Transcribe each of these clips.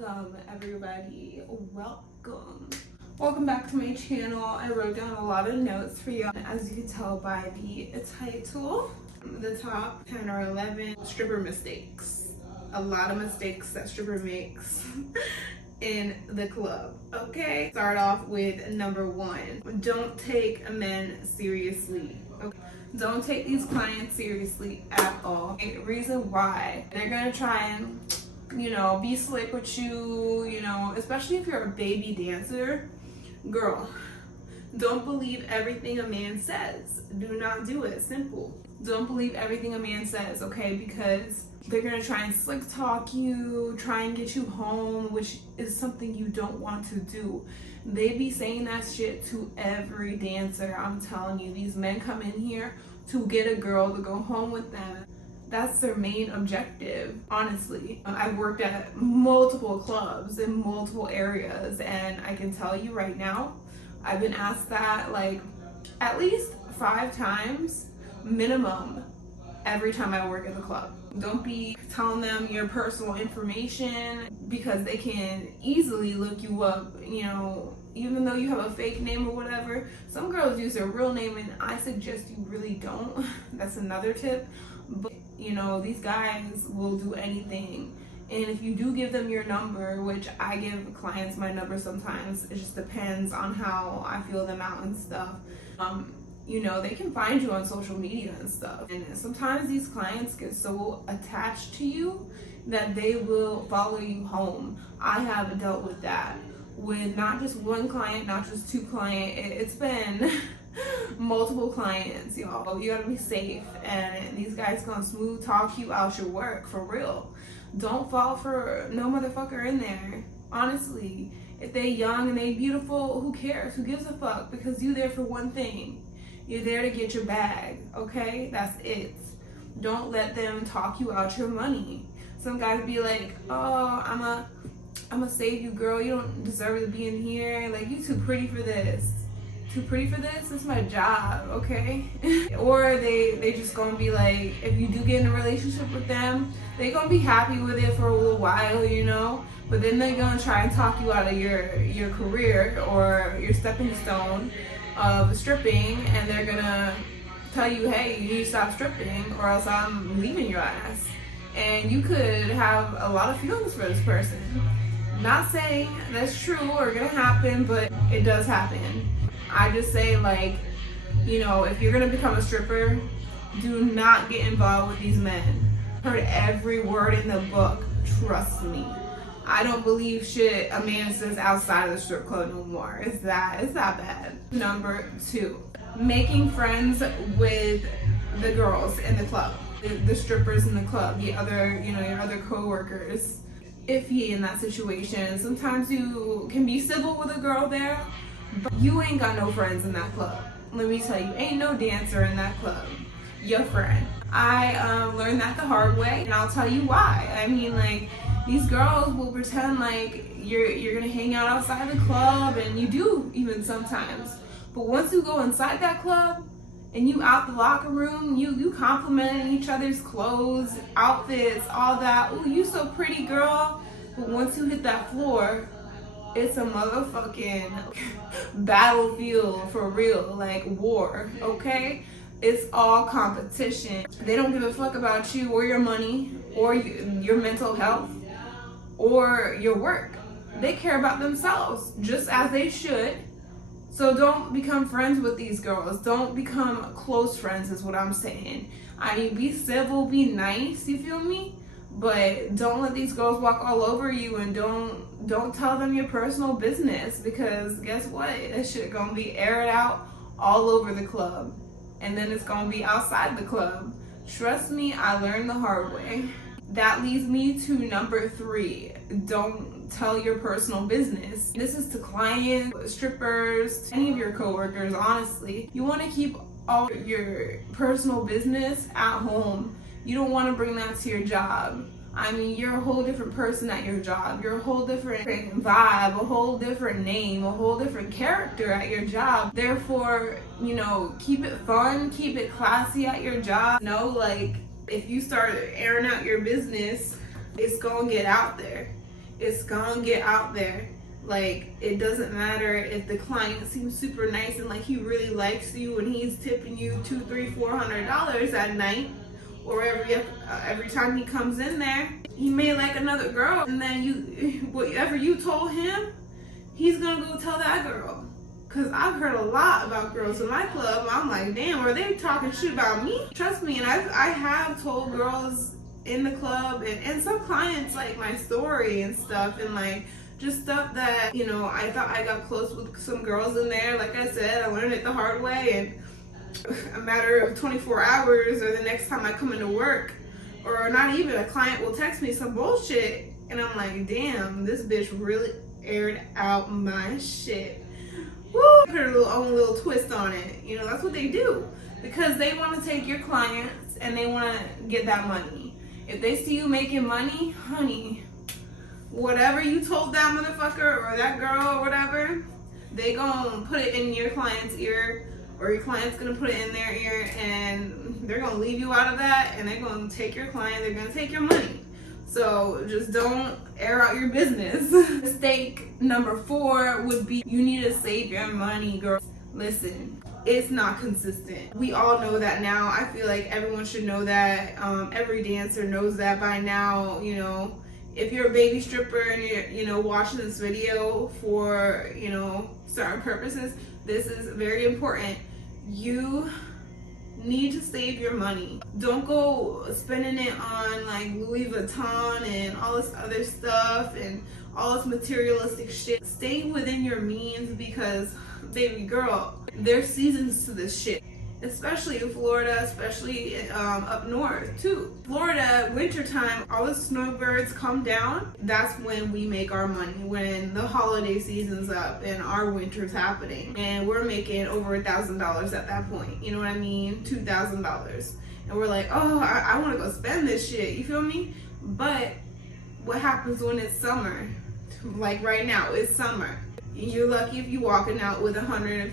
Welcome everybody, welcome back to my channel. I wrote down a lot of notes for you, as you can tell by the title. The top 10 or 11 stripper mistakes. A lot of mistakes that stripper makes in the club. Okay, start off with number 1. Don't take men seriously. Okay, don't take these clients seriously at all. Okay, reason why: they're gonna try and be slick with you, especially if you're a baby dancer. Girl, don't believe everything a man says. Do not do it. Simple. Don't believe everything a man says, okay? Because they're gonna try and slick talk you, try and get you home, which is something you don't want to do. They be saying that shit to every dancer. I'm telling you, these men come in here to get a girl to go home with them. That's their main objective, honestly. I've worked at multiple clubs in multiple areas, and I can tell you right now, I've been asked that like at least 5 times minimum every time I work at the club. Don't be telling them your personal information, because they can easily look you up, even though you have a fake name or whatever. Some girls use their real name, and I suggest you really don't. That's another tip. But these guys will do anything. And if you do give them your number, which I give clients my number sometimes, it just depends on how I feel them out and stuff. They can find you on social media and stuff. And sometimes these clients get so attached to you that they will follow you home. I have dealt with that with not just one client, not just 2 clients. It's been multiple clients, y'all. You gotta be safe, and these guys gonna smooth talk you out your work, for real. Don't fall for no motherfucker in there. Honestly, if they young and they beautiful, who cares? Who gives a fuck? Because you there for one thing. You're there to get your bag, okay? That's it. Don't let them talk you out your money. Some guys be like, oh, I'ma save you, girl. You don't deserve to be in here. Like, you too pretty for this. Too pretty for this? It's my job, okay? Or they just gonna be like, if you do get in a relationship with them, they gonna be happy with it for a little while, but then they're gonna try and talk you out of your career or your stepping stone of stripping, and they're gonna tell you, hey, you need to stop stripping or else I'm leaving your ass. And you could have a lot of feelings for this person. Not saying that's true or gonna happen, but it does happen. I just say, like, if you're gonna become a stripper, do not get involved with these men. Heard every word in the book, trust me. I don't believe shit a man says outside of the strip club no more. It's that bad. Number 2, making friends with the girls in the club, the strippers in the club, your other co-workers. Iffy in that situation. Sometimes you can be civil with a girl there, but you ain't got no friends in that club. Let me tell you, ain't no dancer in that club. Your friend. I learned that the hard way, and I'll tell you why. I mean, like, these girls will pretend like you're gonna hang out outside the club, and you do even sometimes. But once you go inside that club and you out the locker room, you complimenting each other's clothes, outfits, all that. Ooh, you so pretty, girl. But once you hit that floor, it's a motherfucking battlefield for real, like war, okay? It's all competition. They don't give a fuck about you or your money or your mental health or your work. They care about themselves, just as they should. So don't become friends with these girls. Don't become close friends is what I'm saying. I mean, be civil, be nice, you feel me? But don't let these girls walk all over you, and don't tell them your personal business, because guess what? That shit gonna be aired out all over the club. And then it's gonna be outside the club. Trust me, I learned the hard way. That leads me to number 3. Don't tell your personal business. This is to clients, strippers, any of your coworkers, honestly. You want to keep all your personal business at home. You don't want to bring that to your job. I mean, you're a whole different person at your job. You're a whole different vibe, a whole different name, a whole different character at your job. Therefore, keep it fun, keep it classy at your job. Like, if you start airing out your business, it's gonna get out there. It's gonna get out there. Like, it doesn't matter if the client seems super nice and like he really likes you and he's tipping you $200, $300, $400 at night, or every time he comes in there, he may like another girl, and then whatever you told him, he's gonna go tell that girl. Cause I've heard a lot about girls in my club. I'm like, damn, are they talking shit about me? Trust me, and I have told girls in the club and some clients like my story and stuff, and like just stuff that, you know, I thought I got close with some girls in there. Like I said, I learned it the hard way, and a matter of 24 hours or the next time I come into work, or not even, a client will text me some bullshit, and I'm like, damn, this bitch really aired out my shit. Woo! Put her own little twist on it. You know, that's what they do. Because they want to take your clients and they want to get that money. If they see you making money, honey, whatever you told that motherfucker or that girl or whatever, they gonna put it in your client's ear, or your client's gonna put it in their ear, and they're gonna leave you out of that, and they're gonna take your client, they're gonna take your money. So just don't air out your business. Mistake number 4 would be, you need to save your money, girl. Listen, it's not consistent. We all know that now. I feel like everyone should know that. Every dancer knows that by now. You know, if you're a baby stripper and you're, you know, watching this video for, you know, certain purposes, this is very important. You need to save your money. Don't go spending it on like Louis Vuitton and all this other stuff and all this materialistic shit. Stay within your means, because baby girl, there's seasons to this shit, especially in Florida, especially up north too. Florida, wintertime, all the snowbirds come down. That's when we make our money, when the holiday season's up and our winter's happening, and we're making over $1,000 at that point. You know what I mean? $2,000, and we're like, oh, I want to go spend this shit. You feel me? But what happens when it's summer? Like right now, it's summer. You're lucky if you're walking out with $150,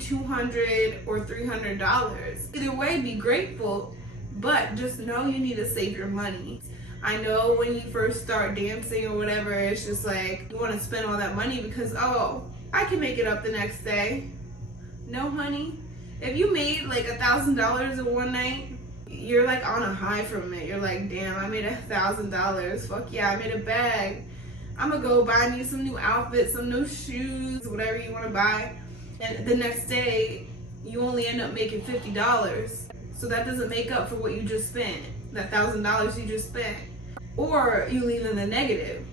$200, or $300. Either way, be grateful, but just know you need to save your money. I know when you first start dancing or whatever, it's just like you want to spend all that money because, oh, I can make it up the next day. No, honey. If you made like $1,000 in one night, you're like on a high from it. You're like, damn, I made $1,000. Fuck yeah, I made a bag. I'm gonna go buy me some new outfits, some new shoes, whatever you want to buy. And the next day, you only end up making $50. So that doesn't make up for what you just spent, that $1,000 you just spent. Or you leave in the negative.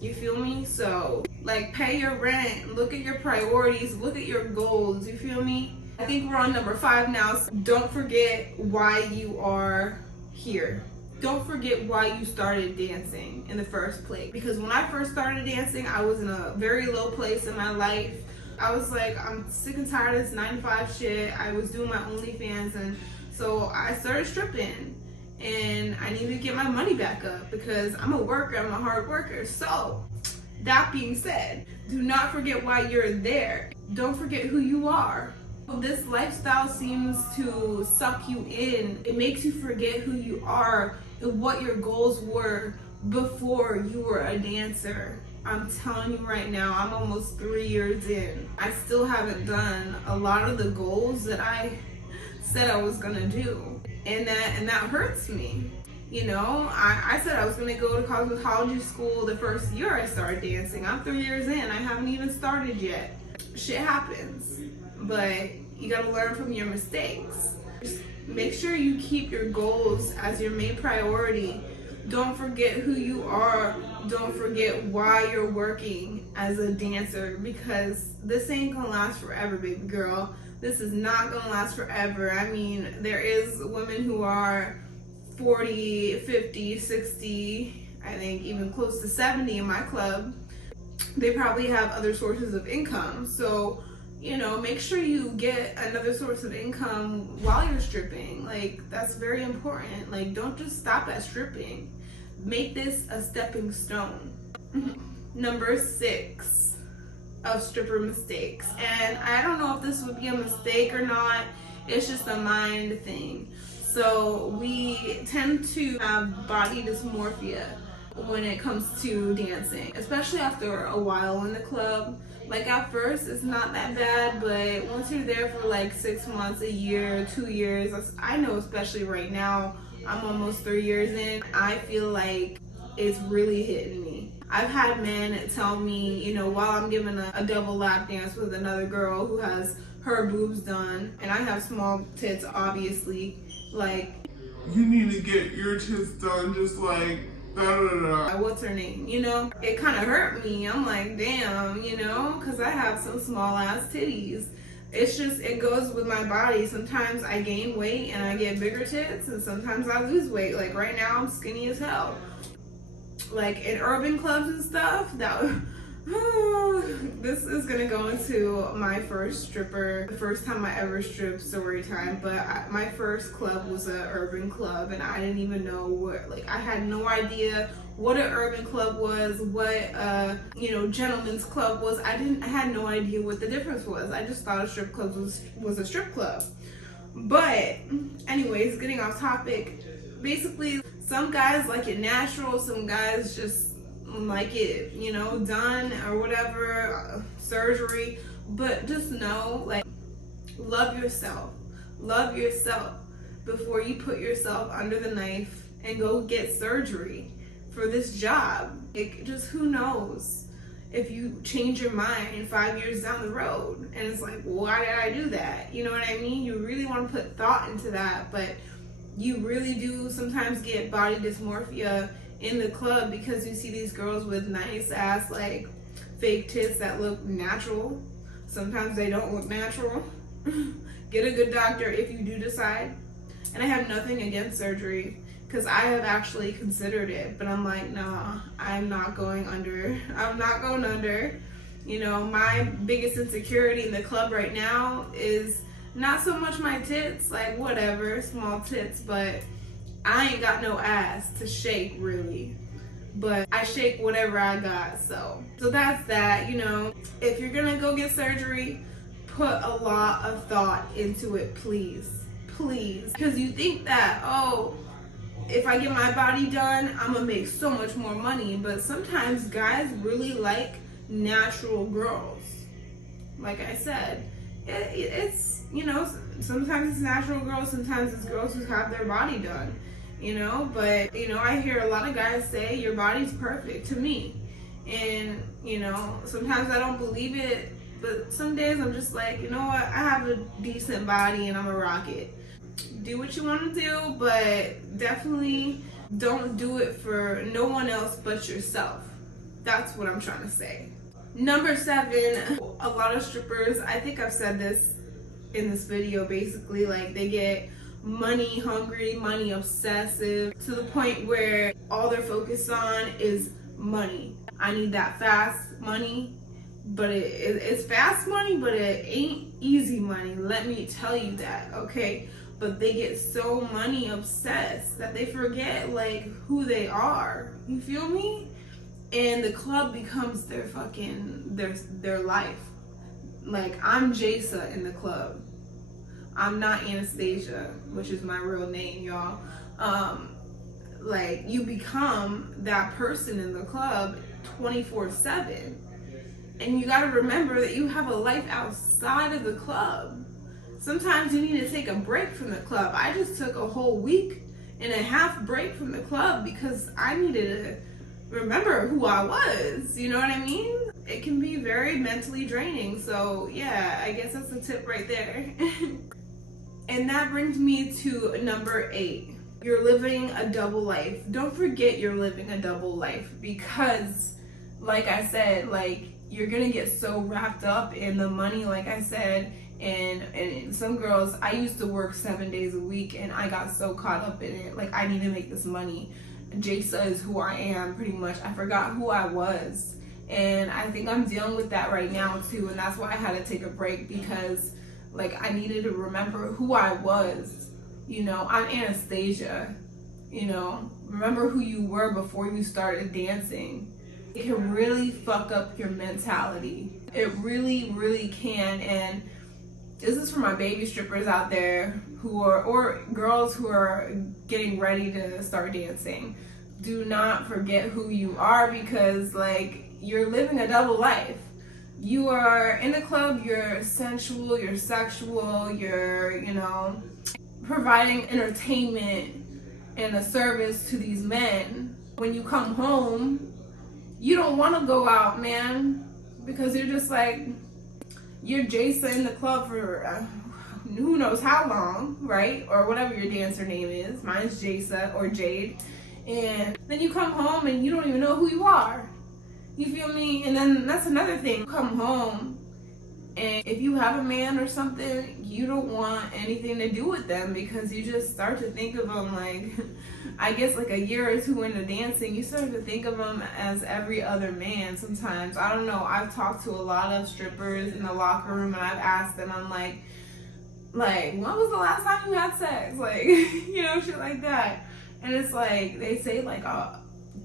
You feel me? So, like, pay your rent, look at your priorities, look at your goals. You feel me? I think we're on number 5 now. So don't forget why you are here. Don't forget why you started dancing in the first place. Because when I first started dancing, I was in a very low place in my life. I was like, I'm sick and tired of this 9-to-5 shit. I was doing my OnlyFans, and so I started stripping. And I needed to get my money back up because I'm a worker, I'm a hard worker. So, that being said, do not forget why you're there. Don't forget who you are. This lifestyle seems to suck you in. It makes you forget who you are and what your goals were before you were a dancer. I'm telling you right now, I'm almost 3 years in. I still haven't done a lot of the goals that I said I was gonna do. And that hurts me. You know, I said I was gonna go to cosmetology school the first year I started dancing. I'm 3 years in, I haven't even started yet. Shit happens, but you gotta learn from your mistakes. Just make sure you keep your goals as your main priority. Don't forget who you are. Don't forget why you're working as a dancer, because this ain't gonna last forever, baby girl. This is not gonna last forever. I mean, there is women who are 40, 50, 60, I think even close to 70 in my club. They probably have other sources of income. So, you know, make sure you get another source of income while you're stripping. Like, that's very important. Like, don't just stop at stripping. Make this a stepping stone. Number 6 of stripper mistakes. And I don't know if this would be a mistake or not. It's just a mind thing. So we tend to have body dysmorphia. when it comes to dancing, especially after a while in the club. Like at first it's not that bad, but once you're there for like 6 months, a year, 2 years, I know especially right now, I'm almost 3 years in, I feel like it's really hitting me. I've had men tell me, you know, while I'm giving a double lap dance with another girl who has her boobs done, and I have small tits obviously, like, you need to get your tits done just like da da da. What's her name? You know, it kind of hurt me. I'm like, damn, you know, because I have some small ass titties. It's just, it goes with my body. Sometimes I gain weight and I get bigger tits, and sometimes I lose weight. Like right now, I'm skinny as hell. Like in urban clubs and stuff, this is gonna go into my first stripper, the first time I ever stripped story time. But my first club was an urban club, and I didn't even know what, like, I had no idea what an urban club was, what you know, gentleman's club was. I had no idea what the difference was. I just thought a strip club was a strip club. But anyways, getting off topic, basically some guys like it natural, some guys just like it, you know, done or whatever, surgery. But just know, like, love yourself before you put yourself under the knife and go get surgery for this job. Like, just who knows if you change your mind 5 years down the road and it's like, well, why did I do that? You know what I mean? You really want to put thought into that, but you really do sometimes get body dysmorphia in the club because you see these girls with nice ass, like, fake tits that look natural. Sometimes they don't look natural. Get a good doctor if you do decide. And I have nothing against surgery, because I have actually considered it, but I'm like, nah, I'm not going under. I'm not going under. You know, my biggest insecurity in the club right now is not so much my tits, like whatever, small tits, but I ain't got no ass to shake really. But I shake whatever I got, so that's that. You know, if you're gonna go get surgery, put a lot of thought into it, please. Because you think that, oh, if I get my body done, I'm gonna make so much more money. But sometimes guys really like natural girls. Like I said, it's, you know, sometimes it's natural girls, sometimes it's girls who have their body done, you know. But, you know, I hear a lot of guys say your body's perfect to me. And, you know, sometimes I don't believe it, but some days I'm just like, you know what, I have a decent body and I'm a rocket. Do what you want to do, but definitely don't do it for no one else but yourself. That's what I'm trying to say. Number 7, a lot of strippers, I think I've said this in this video, basically, like, they get money hungry, money obsessive, to the point where all they're focused on is money. I need that fast money, but it's fast money, but it ain't easy money. Let me tell you that, okay? But they get so money obsessed that they forget, like, who they are. You feel me? And the club becomes their fucking, their life. Like, I'm Jasa in the club. I'm not Anastasia, which is my real name, y'all. Like, you become that person in the club 24/7. And you gotta remember that you have a life outside of the club. Sometimes you need to take a break from the club. I just took a whole week and a half break from the club because I needed to remember who I was. You know what I mean? It can be very mentally draining. So yeah, I guess that's a tip right there. And that brings me to number 8. You're living a double life. Don't forget you're living a double life, because like I said, like, you're gonna get so wrapped up in the money, like I said. And some girls, I used to work 7 days a week and I got so caught up in it. Like, I need to make this money. Jasa is who I am, pretty much. I forgot who I was. And I think I'm dealing with that right now too. And that's why I had to take a break, because, like, I needed to remember who I was. You know, I'm Anastasia. You know, remember who you were before you started dancing. It can really fuck up your mentality. It really, really can. And this is for my baby strippers out there who are, or girls who are getting ready to start dancing. do not forget who you are, because like you're living a double life. You are in the club, you're sensual, you're sexual, you're, you know, providing entertainment and a service to these men. When you come home, you don't want to go out, man, because you're just like, you're Jason in the club for who knows how long, right? Or whatever your dancer name is. Mine's Jasa or Jade. And then you come home and you don't even know who you are. You feel me? And then that's another thing. Come home, and if you have a man or something, you don't want anything to do with them, because you just start to think of them like, I guess like a year or two into dancing, you start to think of them as every other man sometimes. I don't know. I've talked to a lot of strippers in the locker room, and I've asked them, I'm like, when was the last time you had sex? Like, you know, shit like that. And it's like, they say like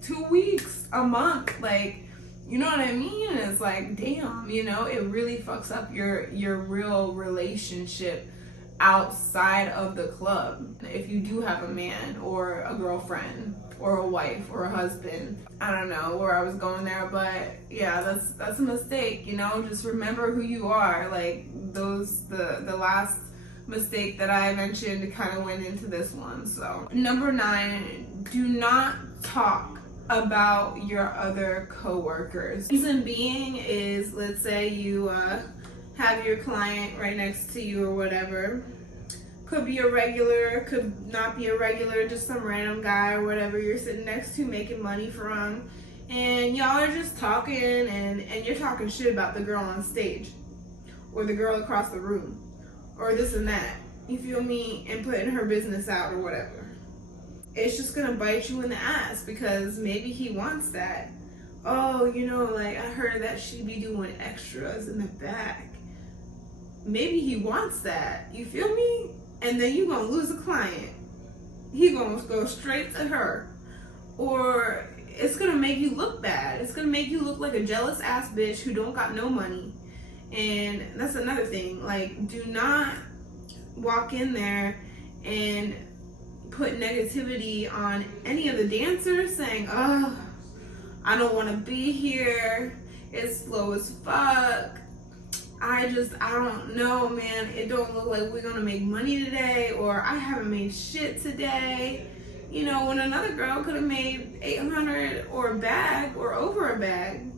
2 weeks, a month, like, you know what I mean? And it's like, damn, you know, it really fucks up your real relationship outside of the club. If you do have a man or a girlfriend or a wife or a husband, I don't know where I was going there, but yeah, that's a mistake, you know. Just remember who you are. Like the last mistake that I mentioned kind of went into this one. So number 9, do not talk about your other coworkers. Reason being is, let's say you have your client right next to you or whatever. Could be a regular, could not be a regular, just some random guy or whatever you're sitting next to making money from, and y'all are just talking, and you're talking shit about the girl on stage or the girl across the room or this and that, you feel me, and putting her business out or whatever. It's just gonna bite you in the ass, because maybe he wants that. Oh, you know, like, I heard that she be doing extras in the back. Maybe he wants that, you feel me? And then you gonna lose a client. He gonna go straight to her. Or it's gonna make you look bad. It's gonna make you look like a jealous ass bitch who don't got no money. And that's another thing. Like, do not walk in there and put negativity on any of the dancers, saying, oh, I don't want to be here, it's slow as fuck, I don't know, man, it don't look like we're gonna make money today, or I haven't made shit today. You know, when another girl could have made 800 or a bag or over a bag.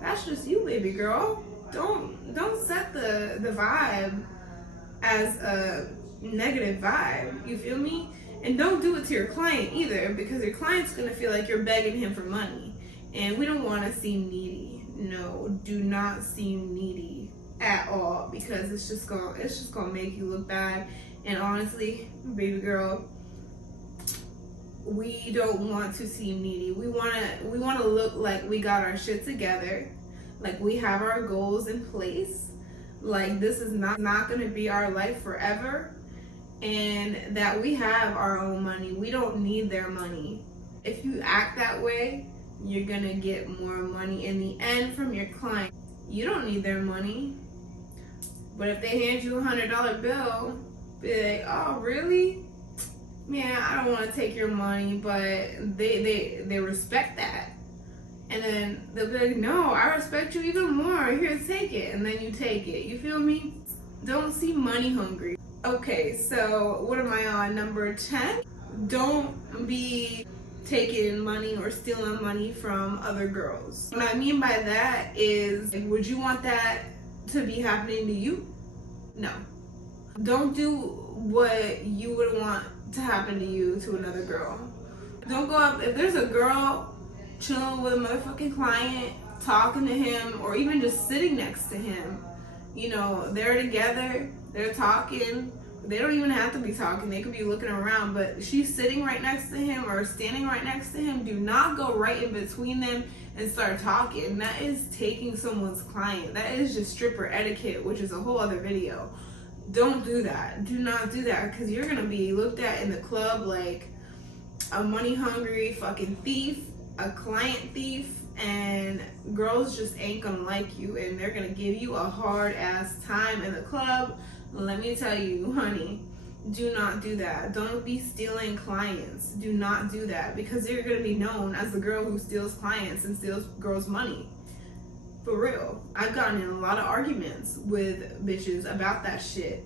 That's just you, baby girl. Don't set the vibe as a negative vibe, you feel me? And don't do it to your client either, because your client's gonna feel like you're begging him for money, and we don't want to seem needy. No, do not seem needy at all, because it's just gonna make you look bad. And honestly, baby girl, we don't want to seem needy. We want to look like we got our shit together, like we have our goals in place, like this is not going to be our life forever, and that we have our own money. We don't need their money. If you act that way, you're going to get more money in the end from your client. You don't need their money. But if they hand you $100 bill, be like, oh, really? Man, I don't want to take your money, but they respect that. And then they'll be like, no, I respect you even more. Here, take it. And then you take it. You feel me? Don't see money hungry. Okay, so what am I on? Number 10? Don't be taking money or stealing money from other girls. What I mean by that is, like, would you want that to be happening to you? No. Don't do what you would want to happen to you to another girl. Don't go up, if there's a girl chilling with a motherfucking client, talking to him, or even just sitting next to him, you know, they're together, they're talking, they don't even have to be talking, they could be looking around, but she's sitting right next to him or standing right next to him, do not go right in between them and start talking. That is taking someone's client. That is just stripper etiquette, which is a whole other video. Don't do that. Do not do that, because you're gonna be looked at in the club like a money hungry fucking thief, a client thief, and girls just ain't gonna like you, and they're gonna give you a hard ass time in the club. Let me tell you, honey, Do not do that. Don't be stealing clients. Do not do that, because you're gonna be known as the girl who steals clients and steals girls' money. For real. I've gotten in a lot of arguments with bitches about that shit.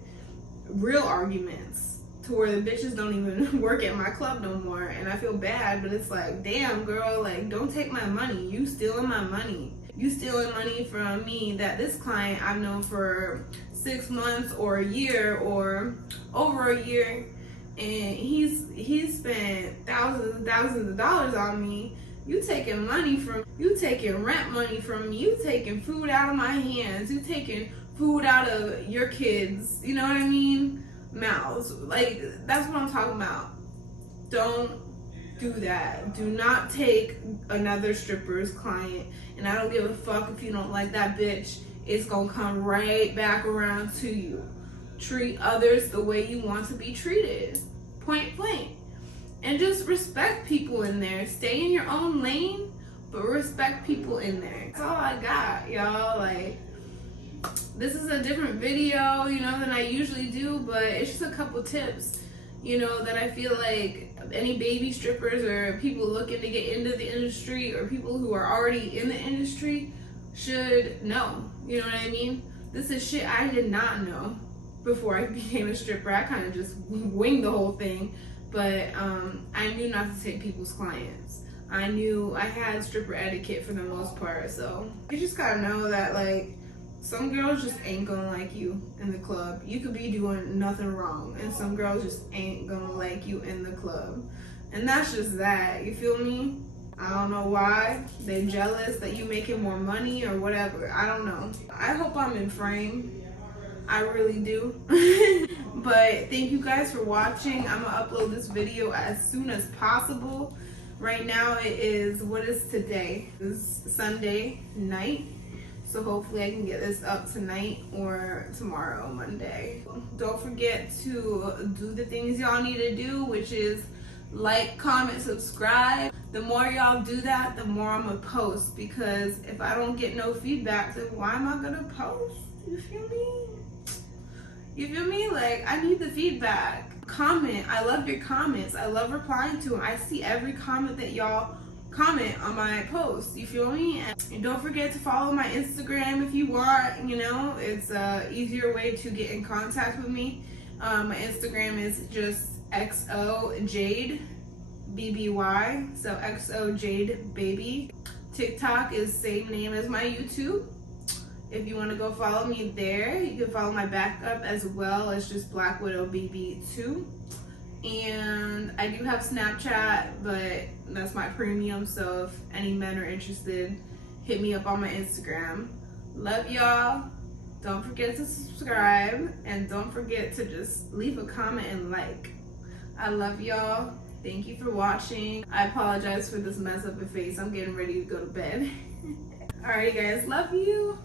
Real arguments. To where the bitches don't even work at my club no more. And I feel bad, but it's like, damn girl, like, don't take my money. You stealing my money. You stealing money from me that this client I've known for 6 months or a year or over a year, and he's spent thousands and thousands of dollars on me. You taking money from, you taking rent money from me, you taking food out of my hands, you taking food out of your kids, you know what I mean? Mouths. Like, that's what I'm talking about. Don't do that. Do not take another stripper's client. And I don't give a fuck if you don't like that bitch. It's gonna come right back around to you. Treat others the way you want to be treated. Point blank. And just respect people in there. Stay in your own lane, but respect people in there. That's all I got, y'all. Like, this is a different video, you know, than I usually do, but it's just a couple tips, you know, that I feel like any baby strippers or people looking to get into the industry or people who are already in the industry should know. You know what I mean? This is shit I did not know before I became a stripper. I kind of just winged the whole thing, but I knew not to take people's clients. I knew I had stripper etiquette for the most part, so you just gotta know that, like, some girls just ain't gonna like you in the club. You could be doing nothing wrong, and some girls just ain't gonna like you in the club. And that's just that, you feel me? I don't know why. They jealous that you making more money or whatever. I don't know. I hope I'm in frame. I really do. But thank you guys for watching. I'm gonna upload this video as soon as possible. Right now it is, what is today? It's Sunday night. So hopefully I can get this up tonight or tomorrow, Monday. Don't forget to do the things y'all need to do, which is like, comment, subscribe. The more y'all do that, the more I'm gonna post, because if I don't get no feedback, then why am I gonna post? You feel me? You feel me? Like, I need the feedback. Comment. I love your comments. I love replying to them. I see every comment that y'all comment on my posts. You feel me? And don't forget to follow my Instagram if you want. You know, it's a easier way to get in contact with me. My Instagram is just XOJadeBBY. So XOJadeBaby. TikTok is same name as my YouTube. If you want to go follow me there, you can follow my backup as well. It's just Black Widow BB2. And I do have Snapchat, but that's my premium, so if any men are interested, hit me up on my Instagram. Love y'all. Don't forget to subscribe, and don't forget to just leave a comment and like. I love y'all. Thank you for watching. I apologize for this mess up of face. I'm getting ready to go to bed. Alrighty guys, love you.